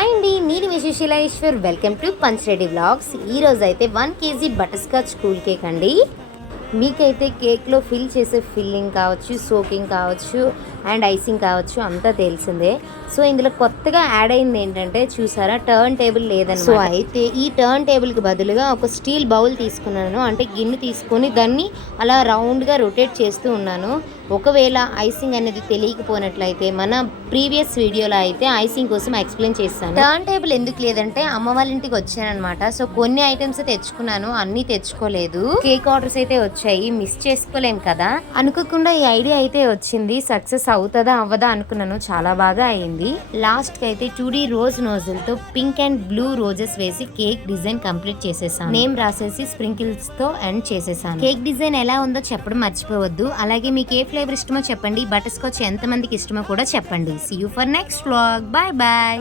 Hi అండి నేను మీ Susheeleshwar. Welcome to Panchareddy vlogs ఈరోజు అయితే one KG butterscotch cool cake అండి. మీకైతే కేక్లో ఫిల్ చేసే ఫిల్లింగ్ కావచ్చు సోకింగ్ కావచ్చు అండ్ ఐసింగ్ కావచ్చు అంతా తెలిసిందే. సో ఇందులో కొత్తగా యాడ్ అయింది ఏంటంటే చూసారా టర్న్ టేబుల్ లేదని సో అయితే ఈ టర్న్ టేబుల్కి బదులుగా ఒక స్టీల్ బౌల్ తీసుకున్నాను. అంటే గిన్నె తీసుకొని దాన్ని అలా రౌండ్గా రొటేట్ చేస్తూ ఉన్నాను. ఒకవేళ ఐసింగ్ అనేది తెలియకపోయినట్లయితే మన ప్రీవియస్ వీడియోలో అయితే ఐసింగ్ కోసం ఎక్స్ప్లెయిన్ చేస్తాను. టర్న్ టేబుల్ ఎందుకు లేదంటే అమ్మ వాళ్ళ ఇంటికి వచ్చానమాట సో కొన్ని ఐటమ్స్ తెచ్చుకున్నాను అన్ని తెచ్చుకోలేదు. కేక్ ఆర్డర్స్ అయితే వచ్చాయి. మిస్ చేసుకోలేం కదా? అనుకోకుండా ఈ ఐడియా అయితే వచ్చింది సక్సెస్ అవుతుందా అవ్వదా అనుకున్నాను చాలా బాగా అయింది. లాస్ట్కి అయితే టూ డీ రోజ్ నోజల్తో పింక్ అండ్ బ్లూ రోజెస్ వేసి కేక్ డిజైన్ కంప్లీట్ చేసేసాను. నేమ్ రాసేసి స్ప్రింకిల్స్తో ఎండ్ చేసేసాను. కేక్ డిజైన్ ఎలా ఉందో చెప్పడం మర్చిపోవద్దు. అలాగే మీకు ఏ ఫ్లేవర్ ఇష్టమో చెప్పండి. బటర్ స్కాచ్ ఎంత మందికి ఇష్టమో కూడా చెప్పండి. See you for next vlog bye bye